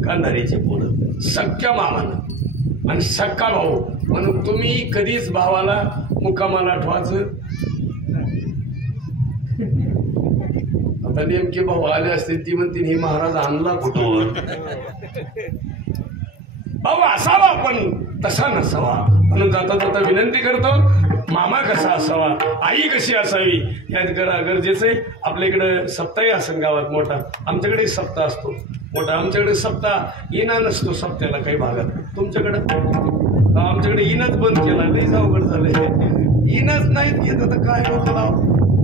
गांधारीचे पोरं, सख्या मामानं आणि सक्का भाऊ. म्हणून तुम्ही कधीच भावाला मुक्कामाला ठेवायचं. आता नेमके भाऊ आले असतील, ती म्हणतील ही महाराज आणला कुठवर. भाऊ असावा पण तसा नसावा. म्हणून जाता जाता विनंती करतो, मामा कसा असावा, आई कशी असावी यात गरजेचं आहे. आपल्या इकडे सप्ताही असेल गावात मोठा. आमच्याकडे सप्ताह असतो मोठा. आमच्याकडे सप्ताह इना नसतो सप्त्याला काही भागात. तुमच्याकडे? आमच्याकडे इनाच बंद केला. लईच अवघड झालंय. इनाच नाहीत घेत तर काय होतं नाव.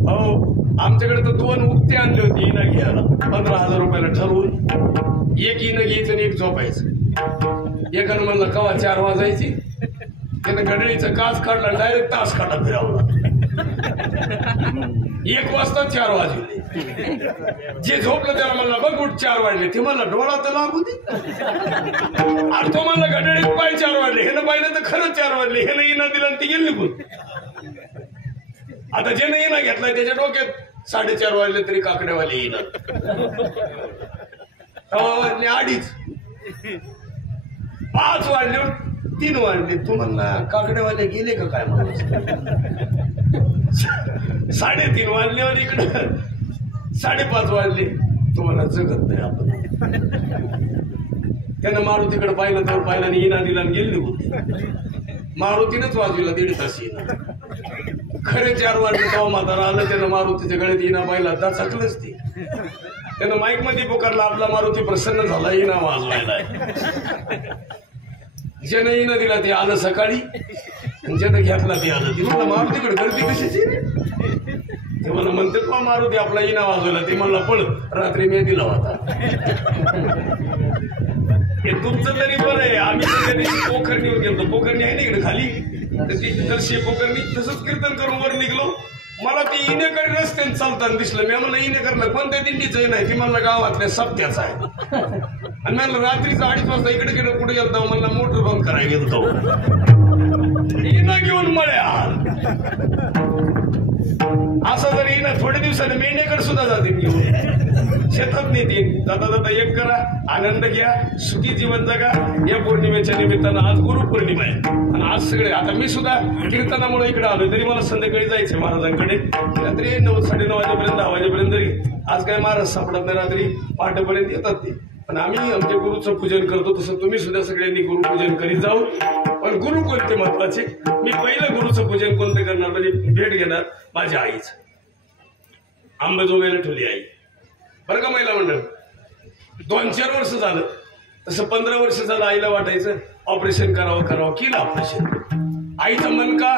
हो, आमच्याकडे तर 2 उक्ते आणले होते इना घ्यायला 15,000 रुपयाला ठरवून. एक इनं घ्यायचं आणि एक झोपायचं. एकानं म्हणलं कवा 4 वाजायची, त्यानं घड्याळीचं काच काढला, डायरेक्ट तास काढा फिरावला. 1 वाजता 4 वाजले. जे झोपलं त्याला म्हणलं बघ उठ 4 वाजले. ते म्हणलं डोळा तर लागू दे. आणि तो म्हणलं घड्याळीत पाय 4 वाजले. हे पाहिलं तर खरंच 4 वाजले. हे नाही इना दिला आणि ती गेली निघून. आता जे नाही ना घेतलाय त्याच्या डोक्यात 4:30 वाजले तरी काकड्यावाले येणार. वाजले 2:30, 5 वाजले, 3 वाजले. तू म्हणला काकड्यावाले गेले का काय? म्हणून 3:30 वाजल्यावर इकडं 5:30 वाजले. तुम्हाला जगत नाही आपण. त्यानं मारुतीकडे पाहिलं तर पाहिलं आणि इना दिला गेली निघून. मारुतीनंच वाजविला 1.5 तास इना. खरे 4 वाजले तेव्हा म्हातारा आलं. त्यानं मारुतीच्या गळ्यात इना पाहिला तर चकलंच ते. त्यानं माईक मध्ये पुकारला, आपला मारुती प्रसन्न झाला इना वाजवायला. ज्यानं इना दिला ते आलं सकाळी, ज्यानं घेतला ते आलं. ती म्हणलं मारुतीकडे गर्दी कशाची? ते मला म्हणते तो मारुती आपला इना वाजवला. ते म्हणला पळ, रात्री मी दिला होता. हे तुमचं तरी बरं आहे. आम्ही तर त्या दिवशी पोखरणीवर गेलो. पोखरणी आहे ना इकडे खाली, तर ती कलशी पोखरणी तसंच कीर्तन करून वर निघलो. मला ती इनेकर रस्त्याने चालताना दिसलं. मी म्हणलं इनेकरला कोणत्या दिंडीचं नाही, ती मला गावातल्या सप्त्याचं आहे. आणि म्हणलं रात्रीचं 2:30 वाजता इकडे कुठे गेलतो, म्हणला मोटर बंद करायला गेलतो. इना घेऊन मळ्यात असं जर येणं थोड्या दिवसाने मेंढेकडे सुद्धा जातील घेऊन, शेतात नेतील. जाता जाता एक करा, आनंद घ्या, सुखी जीवन जगा. या पौर्णिमेच्या निमित्तानं आज गुरुपौर्णिमा आहे आणि आज सगळे, आता मी सुद्धा कीर्तनामुळे इकडे आलोय, तरी मला संध्याकाळी जायचंय महाराजांकडे. रात्री 9, 9:30 वाजेपर्यंत, 10 वाजेपर्यंत जरी. आज काय महाराज सापडत नाही, रात्री पहाटेपर्यंत येतात ते. पण आम्ही आमच्या गुरुचं पूजन करतो, तसं तुम्ही सुद्धा सगळ्यांनी गुरुपूजन करीत जाऊ. पण गुरु कोणते महत्वाचे? मी पहिलं गुरुचं पूजन कोणतं करणार म्हणजे भेट घेणार माझ्या आईचं. अंबाजोगाईला ठेवली आई, बरं का महिला मंडळ. 2-4 वर्ष झालं, तसं 15 वर्ष झालं आईला वाटायचं ऑपरेशन करावं. केलं ऑपरेशन. आईचं मन का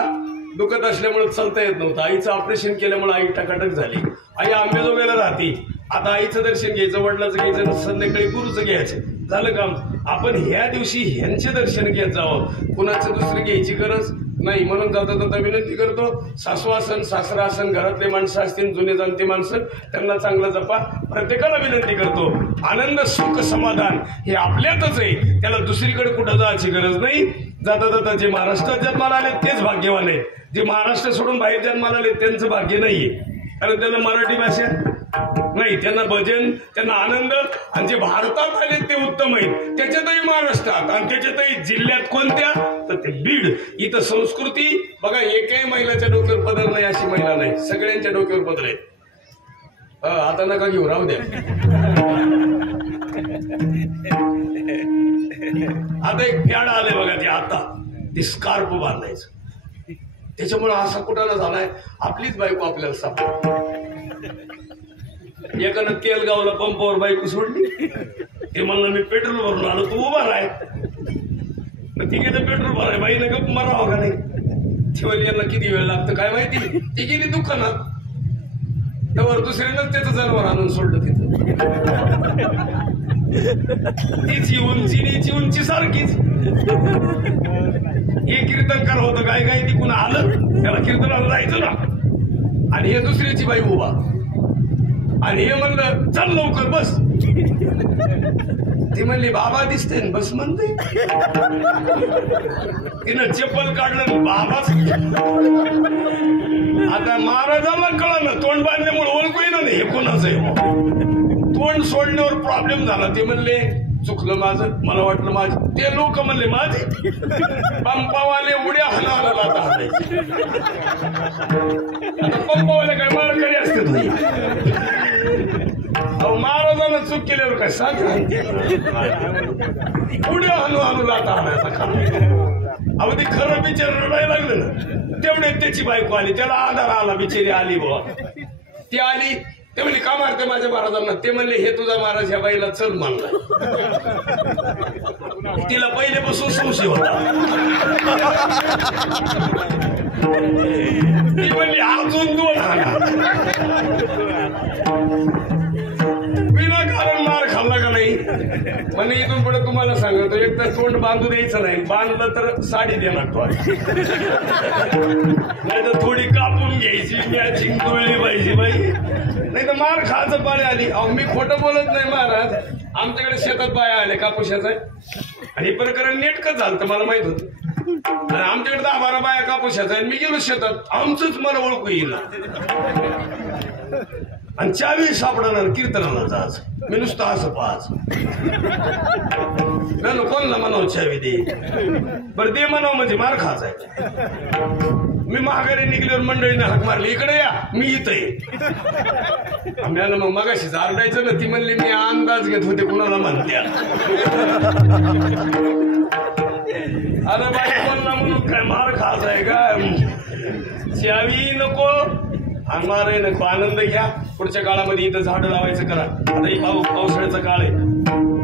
दुखत असल्यामुळे चालता येत नव्हतं. आईचं ऑपरेशन केल्यामुळे आई टकाटक झाली. आई अंबाजोगाईला राहते. आता आईचं दर्शन घ्यायचं, वडिलाचं घ्यायचं, संध्याकाळी गुरुचं घ्यायचं, झालं काम. आपण ह्या दिवशी ह्यांचे दर्शन घेत जावं, कुणाचं दुसरं घ्यायची गरज नाही. म्हणून जाता जाता विनंती करतो, सासू आसन, सासरा आसन, घरातले माणसं असतील, जुने जाणते माणसं, त्यांना चांगलं जपा. प्रत्येकाला विनंती करतो, आनंद, सुख, समाधान हे आपल्यातच आहे, त्याला दुसरीकडे कुठं जायची गरज नाही. जाता जाता जे महाराष्ट्रात जन्माला आले तेच भाग्यवान आहेत. जे महाराष्ट्र सोडून बाहेर जन्माला आले त्यांचं भाग्य नाहीये, कारण त्यांना मराठी भाषा नाही, त्यांना भजन, त्यांना आनंद. आणि जे भारतात आले ते उत्तम आहेत, त्याच्यातही महाराष्ट्रात आणि त्याच्यातही जिल्ह्यात कोणत्या, तर ते बीड. इथं संस्कृती बघा, एकही महिलाच्या डोक्यावर पदर नाही अशी महिला नाही, सगळ्यांच्या डोक्यावर पदर आहेत. आता नका घेऊ, राहू द्या. आता एक फॅड आलंय बघा, ते आता ते स्कार्फ बांधायचं. त्याच्यामुळे असा कुठाला झालाय, आपलीच बायको आपल्याला सापडली. एकानं तेल गावला, पंपावर बायको सोडली. ते म्हणलं मी पेट्रोल भरून आलो, तू उभा राय. ती गेलं पेट्रोल भराय, बाईनं गप मरावं का नाही. ठेवली यांना किती वेळ लागतं काय माहिती. ती गेली दुकानात, त्यावर दुसऱ्यानं त्याचं जनावर आणून सोडलं तिथं. तिची उंची सारखीच. हे कीर्तनकार होतं काय काय, तिकून आलं, त्याला कीर्तनाला जायचं ना, आणि हे दुसऱ्याची बाई उभा. आणि हे म्हणलं चल लवकर बस. ती म्हणली बाबा दिसते ना, बस म्हणते. तिनं चप्पल काढलं, बाबाच. आता महाराजाला कळलं, तोंड बांधल्यामुळे ओळखू येणार नाही हे कोणाचं आहे. तोंड सोडल्यावर प्रॉब्लेम झाला. ते म्हणले चुकलं माझं, मला वाटलं माझं. ते लोक म्हणले माझे. पंपावाले उड्या हलावला आता हाणायचे. आता पंपावाले काय मारकरी असते तुम्ही. अहो महाराजांना चूक केल्यावर काय सांग, उड्या हलू लाता हाणायचा काम. अहो ते खरं बिचार रडायला लागलं ना, तेवढे त्याची बायको आली, त्याला आधार आला, बिचारी आली बुवा. ती आली, ते म्हणले का मारते माझ्या महाराजांना. ते म्हणले हे तुझा महाराज ह्या बाईला चल मानला. तिला पहिल्यापासून संशय होता. ती म्हणली अजून 2 हाणा. विनाकारण मार खाल्ला का नाही. म्हणजे इथून पुढे तुम्हाला सांगतो, एक तर तोंड बांधू द्यायचं नाही, बांधलं तर साडी देणार तो. नाही तर थोडी कापून घ्यायची, मॅचिंग जुळली पाहिजे बाई, नाही तर मार खायचं पाणी आली. अहो मी खोटं बोलत नाही महाराज. आमच्याकडे शेतात बाया आल्या कापूशाचा, आणि हे प्रकरण नेटकंच झालं तर मला माहित होतं. आणि आमच्याकडे 10-12 बाया कापूशाचा, आणि मी गेलो शेतात, आमचंच मला ओळखू येईल. आणि चावी सापडणार कीर्तनाला जायचं. मी नुसतं असं पाच कोणला म्हणावं चावी दे, बरं दे म्हणावं म्हणजे मार खायचा. मी माघारी निघल्यावर मंडळीने हाक मारली, इकडे या, मी इथं आहे. मग मगाशीच आरडायचं ना. ती म्हणली मी अंदाज घेत होते कुणाला म्हणत्या. अरे बाई कोणला म्हणून काय मार खायचाय का. चावी नको, मारे नको, आनंद घ्या. पुढच्या काळामध्ये इथं झाडं लावायचं करा. आता ही पावसाळ्याचा काळ आहे,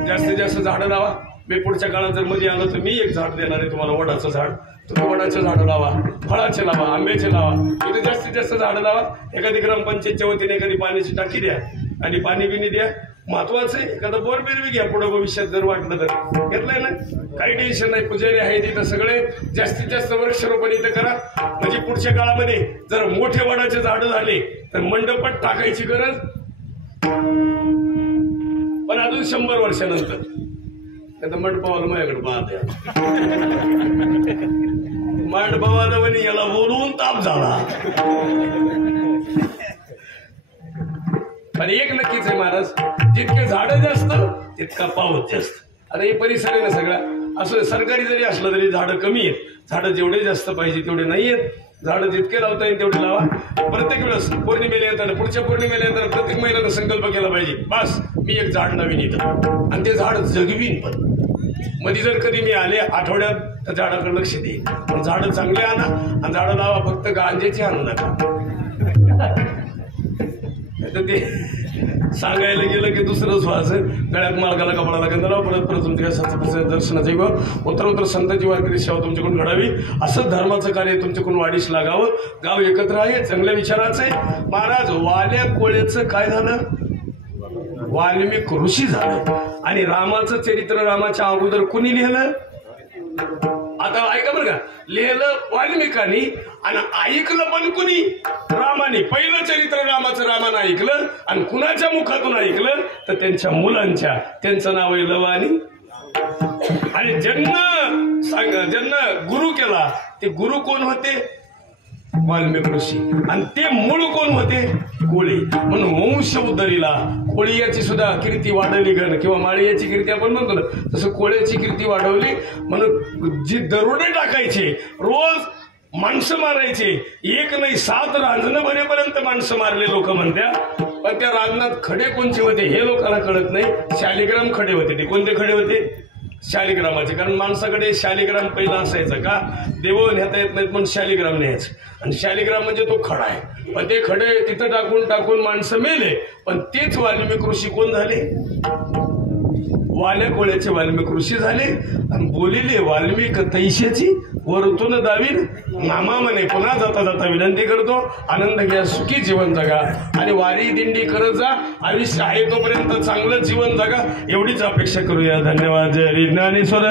जास्तीत जास्त झाडं लावा. मी पुढच्या काळात जर मध्ये आलो तर मी एक झाड देणार आहे तुम्हाला, वडाचं झाड. तुम्ही वडाचे झाडं लावा, फळाचे लावा, आंब्याचे लावा. इथे जास्तीत जास्त झाडं लावा. एखादी ग्रामपंचायतच्या वतीने एखादी पाण्याची टाकी द्या. आणि पाणी बिनी द्या. महत्वाचं आहे. एखादा बोर बिरबी घ्या पुढे भविष्यात जर वाटलं तर. घेतलंय ना, काही टेन्शन नाही. पुजारी आहे तिथं सगळे जास्तीत जास्त वृक्षारोपण इथं करा. म्हणजे पुढच्या काळामध्ये जर मोठे वडाचे झाड झाले तर मंडपात टाकायची गरज, पण अजून 100 वर्षानंतर. आता मंडपावाला माझ्याकडे पाहत मंडपावाला म्हणे याला बोलवून ताप झाला. पण एक नक्कीच आहे महाराज, जितके झाडं जास्त तितका पाऊस जास्त. आता हे परिसर आहे ना सगळा, असं सरकारी जरी असलं तरी झाडं कमी आहेत. झाडं जेवढे जास्त पाहिजे तेवढे नाही आहेत. झाडं जितके लावता येईल तेवढे लावा. प्रत्येक वेळेस पौर्णिमेला येताना, पुढच्या पौर्णिमेला येताना प्रत्येक महिन्यानं संकल्प केला पाहिजे, बस मी एक झाड नवीन येतं आणि ते झाड जगवीन. पण मध्ये जर कधी मी आले आठवड्यात तर झाडाकडे लक्ष देईन. पण झाडं चांगले आणा आणि झाडं लावा, फक्त गांजेची आणू नका. ते सांगायला गेलं की दुसरंच व्हायचं. गळ्यात मार्गाला कपडाला गंधराव परत परत तुमच्या दर्शनाचे उत्तर उत्तर संतांची वारकरी सेवा तुमच्याकडून घडावी, असं धर्माचं कार्य तुमच्याकडून वाढीस लागावं. गाव एकत्र आहे, चांगल्या विचाराचं आहे. महाराज वाल्या कोळ्याचं काय झालं? वाल्मिक ऋषी झालं. आणि रामाचं चरित्र रामाच्या अगोदर कुणी लिहिलं? आता ऐका बरं का, लिहिलं वाल्मिकांनी आणि ऐकलं पण कुणी? रामाने. पहिलं चरित्र रामाचं रामानं ऐकलं आणि कुणाच्या मुखातून ऐकलं तर त्यांच्या मुलांच्या. त्यांचं नाव आहे लवानी. आणि ज्यांना गुरु केला ते गुरु कोण होते? वाल्मिक ऋषी. आणि ते मूळ कोण होते? कोळी. म्हणून वंश उद्धरीला कोळीयाची सुद्धा कीर्ती वाढवली गण, किंवा माळीयाची कीर्ती आपण म्हणतो ना, तसं कोळ्याची कीर्ती वाढवली. म्हणून जी दरोडे टाकायचे, रोज माणसं मारायचे, एक नाही 7 रांजणं भरेपर्यंत माणसं मारले लोक म्हणत्या. पण त्या रांजणात खडे कोणचे होते हे लोकांना कळत नाही. शालिग्राम खडे होते. ते कोणते खडे होते? शालिग्रामाचे. कारण माणसाकडे शालिग्राम पहिला असायचा का, देव नेता येत नाहीत पण शालिग्राम न्यायचं. आणि शालिग्राम म्हणजे तो खडा आहे. पण ते खडे तिथं टाकून टाकून माणसं मेले. पण तेच वाल्मिक ऋषी कोण झाले? वाल्या कोळ्याचे वाल्मिक ऋषी झाले. आणि बोलिले वाल्मिक तैशाची वरतून दावीन नामा म्हणे. पुन्हा जाता जाता विनंती करतो, आनंद घ्या, सुखी जीवन जगा आणि वारी दिंडी करत जा. आयुष्य आहे तोपर्यंत चांगलं जीवन जगा, एवढीच अपेक्षा करूया. धन्यवाद. जय ज्ञानेश्वर.